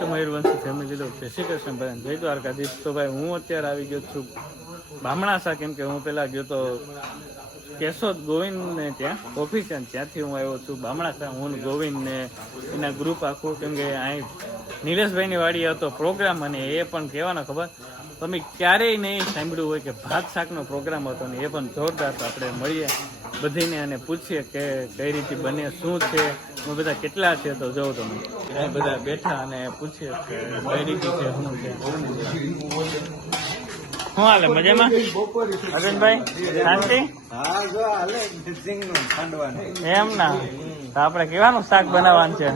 તો મયુરવંશી ફેમિલી લો જય શ્રી કૃષ્ણ ભાઈ જય દ્વારકાધીશ. તો ભાઈ, હું અત્યારે આવી ગયો છું બામણાસા, કેમ કે હું પેલા ગયો તો કેશોદ ગોવિંદ ને ત્યાં, ઓફિસ છે ત્યાંથી હું આવ્યો છું બામણાસા. હું ગોવિંદને એના ગ્રુપ આખું, કેમ કે અહીં નિલેશભાઈની વાડી હતો પ્રોગ્રામ અને એ પણ કહેવાનો ખબર. તમે ક્યારેય નહીં સાંભળ્યું હોય કે ભાત શાકનો પ્રોગ્રામ હતો ને એ પણ જોરદાર આપણે મળીએ બધીને અને પૂછીએ કે કઈ રીતે બને, શું છે હું બધા કેટલા છે તો જોઉં તમે. બધા બેઠા અને પૂછીએ કે કઈ રીતે છે, શું છે. શું હાલે મજામાં? અરવિંદભાઈ શાંતિ? એમ ના? તો આપણે કેવાનું શાક બનાવવાનું છે?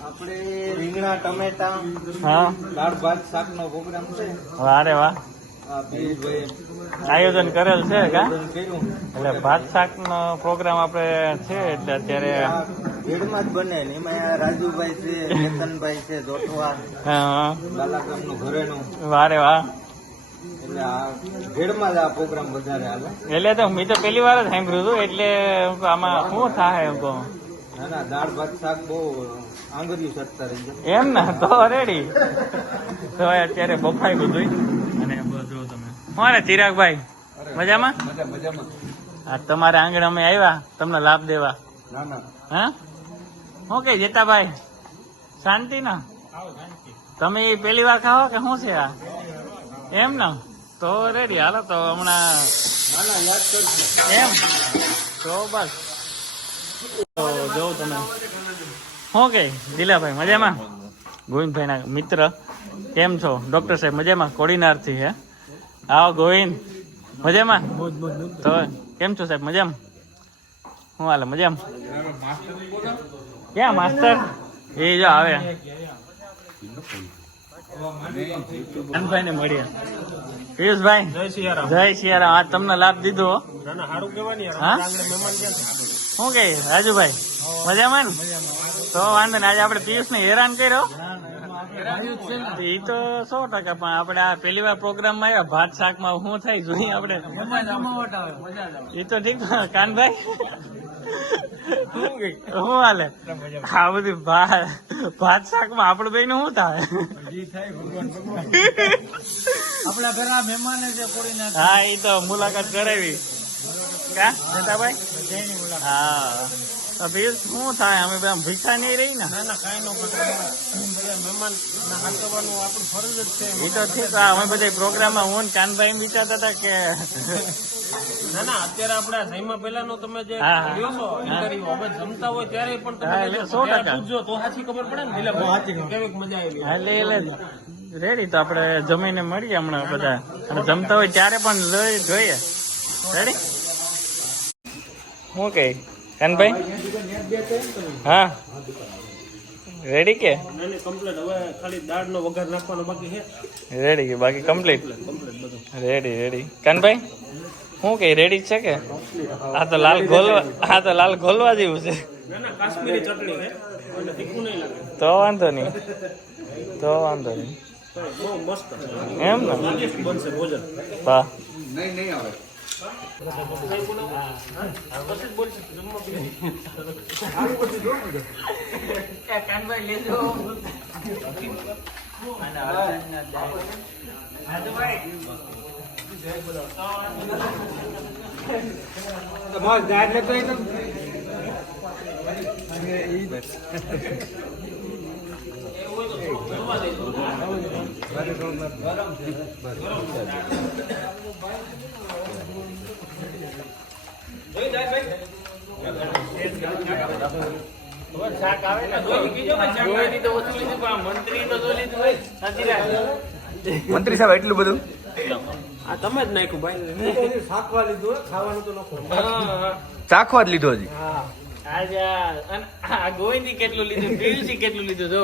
આપણે રીંગણા ટમેટા હા. દાળ ભાત શાક નો પ્રોગ્રામ છે. વારે વાહ. આયોજન કરેલ છે કા? એટલે ભાત શાક નો પ્રોગ્રામ આપણે છે એટલે અત્યારે ભીડમાં જ બને ને એમાં રાજુભાઈ છે કેતનભાઈ છે જોઠવા હા, વારે વાહ. એટલે આ ભેડમાં જ આ પ્રોગ્રામ વધારે હાલે. એટલે તો મેં તો પહેલી વાર જ સાંભળ્યું હતું એટલે આમાં શું થાય એમ કહું. ના ના દાળ ભાત શાક બહુ આંગળીયું સટતા રહી જાય એમ ને તો રેડી તો અત્યારે બફાઈ બધું અને બધું તમે. ચિરાગભાઈ? મજામાં? મજામાં. આ તમારે આંગણ અમે આવ્યા તમને લાભ દેવા. ના ના. હા? શું કે જેતાભાઈ શાંતિ ના તમે પેલી વાર ખાઓ કે શું છે આ? એમ ના? તો રેડી હાલો, તો હમણાં એમ. તો બસ. તો જોઉં તમે. શું કે? દિલાભાઈ, મજામાં? ગોવિંદભાઈના મિત્ર. કેમ છો? ડોક્ટર સાહેબ, મજામાં? કોડીનારથી, હે? આવો, ગોવિંદ. મજામાં? તો કેમ છો સાહેબ? મજામાં? હું હાલે, મજામાં? ક્યાં માસ્તર એ જો આવે. અનભાઈ ને મળીએ. પિયુષભાઈ જય સિયારામ જય સિયારામ આ તમને લાભ દીધો સારું કેવાની શું કે રાજુભાઈ? મજામાં ને? તો વાંધો ને આજે આપણે પિયુષ ને હેરાન કર્યો. એ તો સો ટકા પણ આપણે આ પેલી વાર પ્રોગ્રામમાં આવ્યા. ભાત શાકમાં શું થાય જોઈએ આપણે. એ તો ઠીક. કાનભાઈ? શું કે? શું હાલે? આ બધી ભાત શાકમાં આપડે ભાઈ શું થાય? આપણા ઘરના મહેમાન છે કોડીના હા એ તો મુલાકાત કરાવી. કા? હા. તો શું થાય? અમે ભીખા નહીં રહી ને ના ના કાંઈ નો બધા મહેમાન ના હાથવાનું આપણું ફરજ જ છે એ તો ઠીક અમે બધા પ્રોગ્રામમાં હું ને કાનભાઈ એમ વિચારતા હતા કે ના ના અત્યારે આપણા જઈમાં પહેલાનો તમે જે હા, હા. છો એ હવે જમતા હોય ત્યારે પણ તમે એટલે સો ટકા. પૂછજો તો સાચી ખબર પડે ને? એટલે કેવીક મજા આવી. એટલે એટલે રેડી તો આપણે જમીને મળીએ હમણાં બધા. અને જમતા હોય ત્યારે પણ લઈ જોઈએ. રેડી શું કે? કાનભાઈ હા. રેડી કે? કમ્પ્લેટ હવે ખાલી દાળ નો વઘાર નાખવાનો બાકી છે. રેડી કે? બાકી કમ્પ્લીટ રેડી રેડી કાનભાઈ શું કે રેડી છે કે? આ તો લાલ ગોલવા આ તો લાલ ગોલવા જેવું છે. ના ના કાશ્મીરી ચટણી છે. અને તીખું નહીં લાગે. તો વાંધો નહીં. તો વાંધો નહીં. તો બહુ મસ્ત. એમ ને? સ્વાદિષ્ટ બનશે ભોજન. વાહ. શાક આવે. ને જોઈ તો ઓછું લીધું પણ મંત્રી સાહેબ એટલું બધું? આ તમે જ નાખ્યું ભાઈ. શાકવા લીધું ખાવાનું તો નખો ચાખવા જ લીધો હજી? આ- અન- આ ગોવિંદી કેટલું લીધું કેટલું લીધું જો.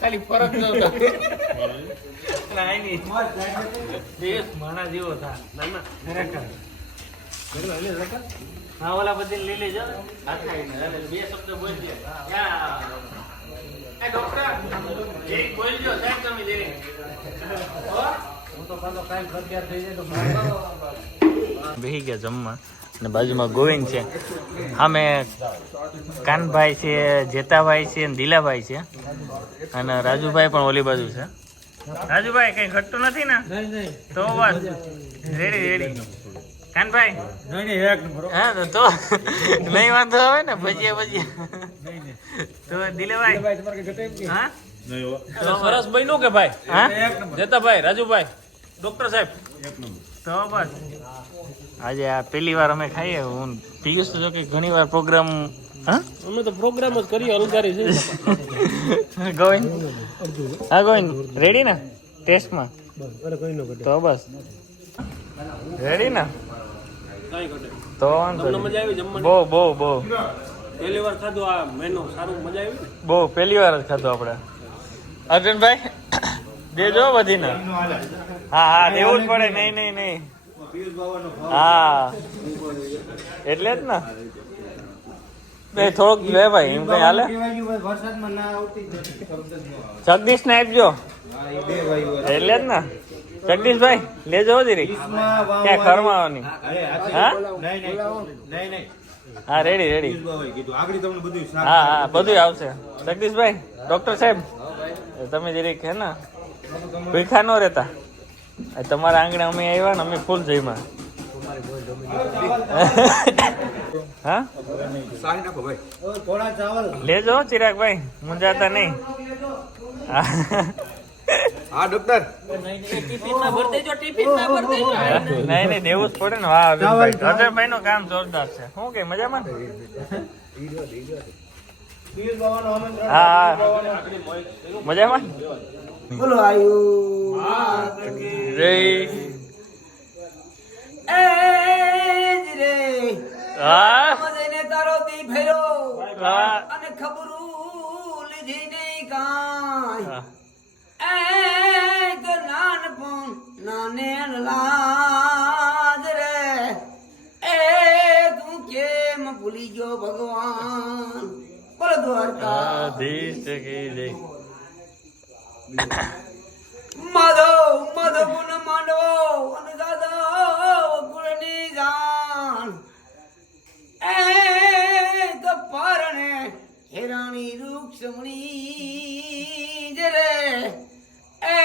ખાલી ફરક નતો અને આની દેશ માણા જેવો થા. ના ના. ખરેખર. હા ઓલા બધી લઈ લેજો. આ ખાઈને અને બે શબ્દ બોલજે ક્યાં એ ડોક્ટર એક બોલજો સાહેબ તમે જઈને હો? બેસી ગયા જમવા. અને બાજુમાં ગોવિંદ છે. સામે કાનભાઈ છે જેતાભાઈ છે અને દિલાભાઈ છે. અને રાજુભાઈ પણ ઓલી બાજુ છે. રાજુભાઈ કઈ ઘટતું નથી ને? તો બસ રેડી રેડી. કાનભાઈ? એક નંબર. હા તો તો. નહીં વાંધો આવે ને ભજીયા ભજીયા. તો દિલાભાઈ હા? સરસ બન્યું કે ભાઈ? હા? એક જેતાભાઈ રાજુભાઈ ડોક્ટર સાહેબ. તો બસ આજે આ પહેલી વાર અમે ખાઈએ હું પિયુષ તો જો કે ઘણી વાર પ્રોગ્રામ હા? અમે તો પ્રોગ્રામ જ કરીએ અલગારી છે. ગોવિંદ? હા ગોવિંદ રેડી ને? ટેસ્ટમાં તો બસ. રેડી ને? તો બહુ બહુ બહુ. પહેલી વાર ખાધું આ મેનુ. સારું મજા આવી? બહુ પહેલી વાર જ ખાધું આપણે. અર્જુનભાઈ? દેજો વધીને. હા હા, દેવું જ પડે. નહીં નહીં નહીં. હા. એટલે જ ને. બે થોડોક લે ભાઈ એમ કઈ હાલે? જગદીશ ને આપજો. એટલે જ ને. જગદીશભાઈ, લેજો જીરી ક્યાં ખરમાવાની હા? હા રેડી રેડી હા હા બધું આવશે. જગદીશભાઈ ડોક્ટર સાહેબ, તમે જરીક હે ને ભૂખા ન રહેતા. તમારા આંગણે અમે આવ્યા ને અમે ફૂલ જઈમાં હા? લેજો ચિરાગભાઈ મુંજાતા નહીં. હા. ડોક્ટર નહીં નહીં દેવું જ પડે ને. વાહ અર્જુનભાઈ નું કામ જોરદાર છે. શું કે મજામાં? હા. મજામાં? બોલો આયુ. રે એ રે. હા? મદને તારો દી ફેરો અને ખબરું લીધી નહીં કાંઈ. હા. એ તો નાનપણ નાને લાજ રે. એ તું કેમ ભૂલી ગયો ભગવાન? બોલો દ્વારકા. આધીશ કી માધવ માધવ ગુણ માંડવો અને દાદા ગુણની જાણ. એ તો પરણે હેરાણી રૂક્ષમણી જરે એ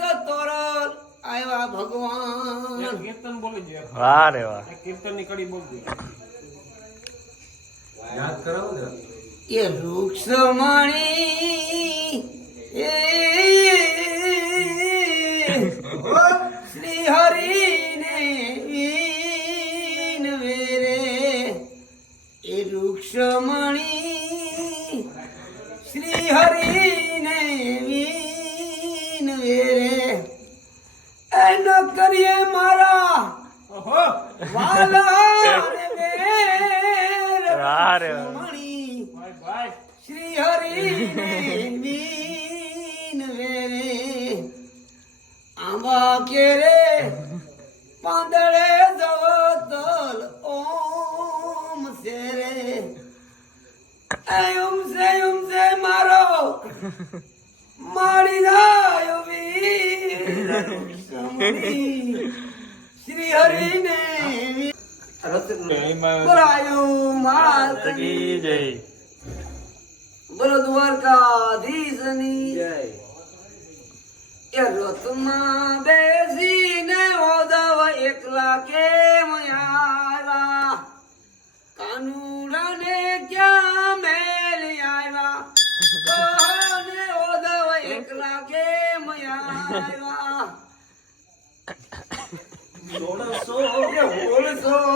તો તોરલ આવ્યા ભગવાન. કીર્તન બોલી દે વાહ રે વાહ. કીર્તનની કડી બોલજો એ રૂક્ષમણી એ શ્રી હરિને વીન વેરે એ રૂક્ષમણી શ્રી હરિને વીન વેરે એ ન કરીએ મારા વાલા રે રે શ્રી હરિ કેરે પાંદડે જવતલ ઓમ સેરે એમ સે એમ સે મારો મારી જાય. શ્રી હરિ ને બોલાયું માત કી જય. બોલો દ્વારકાધીશની. એ રથમાં બેસીને ઓદવ એકલા કેમ આવ્યા કાનુડાને ક્યાં મેલ આવ્યા કહને ઓદવ એકલા કેમ આવ્યા સોળસો ગોપી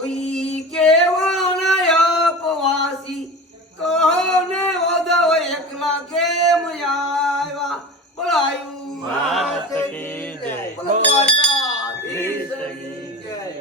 ওই